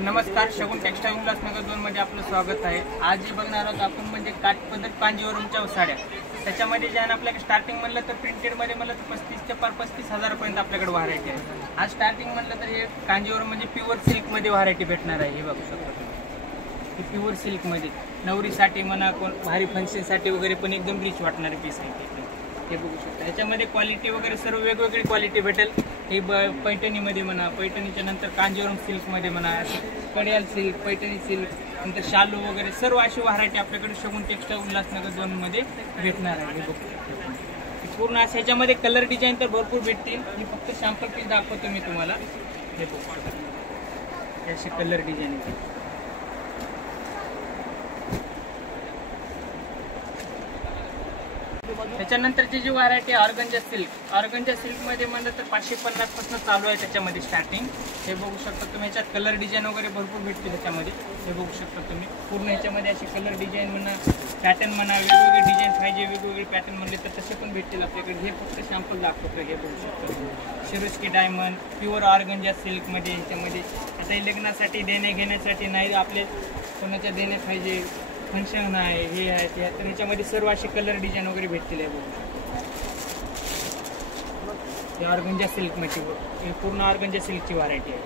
नमस्कार, शगुन टेक्सटाईल उल्हासनगर 2 मध्ये आपलं स्वागत आहे। आज जे बघणार आहोत आपण म्हणजे काठपदर कांजीवरमच्या साड्या। त्याच्यामध्ये जे आहे आपल्याकडे स्टार्टिंग म्हणलं तर प्रिंटेड मध्ये म्हणलं तर 35 ते 35,000 पर्यंत आपल्याकडे व्हरायटी आहे। आज स्टार्टिंग म्हणलं तर हे कांजीवरम म्हणजे प्युअर सिल्क मध्ये व्हरायटी भेटणार आहे। हे बघू शकता तुम्ही, ही प्युअर सिल्क मध्ये नवरीसाठी म्हणा, कोण भारी फंक्शनसाठी वगैरे पण एकदम रिच वाटणारे पीस आहे। हे बघू शकता, याच्यामध्ये क्वालिटी वगैरे सर्व वेगवेगळी क्वालिटी भेटेल। हे पैठणीमध्ये म्हणा, पैठणीच्या नंतर कांजीवरम सिल्कमध्ये म्हणा, कडियाल सिल्क, पैठणी सिल्क, नंतर शालू वगैरे सर्व अशी व्हरायटी आपल्याकडे शगुन टेक्सटाईल उल्हासनगर 2 मध्ये भेटणार आहे। हे बघू पूर्ण अशा ह्याच्यामध्ये कलर डिझाईन तर भरपूर भेटतील। मी फक्त सॅम्पल पीस दाखवतो मी तुम्हाला। हे बघू अशी कलर डिझाईन आहे। त्याच्यानंतरची जी व्हरायटी ऑर्गंजा सिल्कमध्ये म्हणलं तर 550 पासून चालू आहे त्याच्यामध्ये स्टार्टिंग। हे बघू शकता तुम्ही, याच्यात कलर डिझाईन वगैरे भरपूर भेटतील त्याच्यामध्ये। हे बघू शकता तुम्ही, पूर्ण याच्यामध्ये अशी कलर डिझाईन म्हणा, पॅटर्न म्हणा, वेगवेगळे डिझाईन पाहिजे, वेगवेगळे पॅटर्न म्हणले तर तसे पण भेटतील आपल्याकडे। हे फक्त सॅम्पल दाखवतो। हे बघू शकता, शिरोस्की डायमंड प्युअर ऑर्गंजा सिल्कमध्ये। ह्याच्यामध्ये आता लग्नासाठी देणे घेण्यासाठी नाही, आपले कोणाच्या देणे पाहिजे, फंक्शन आहे, हे आहे ते आहे, तर ह्याच्यामध्ये सर्व असे कलर डिझाईन वगैरे भेटतील। आहे बघू, हे ऑर्गंजा सिल्कमध्ये, हे पूर्ण ऑर्गंजा सिल्कची व्हरायटी आहे।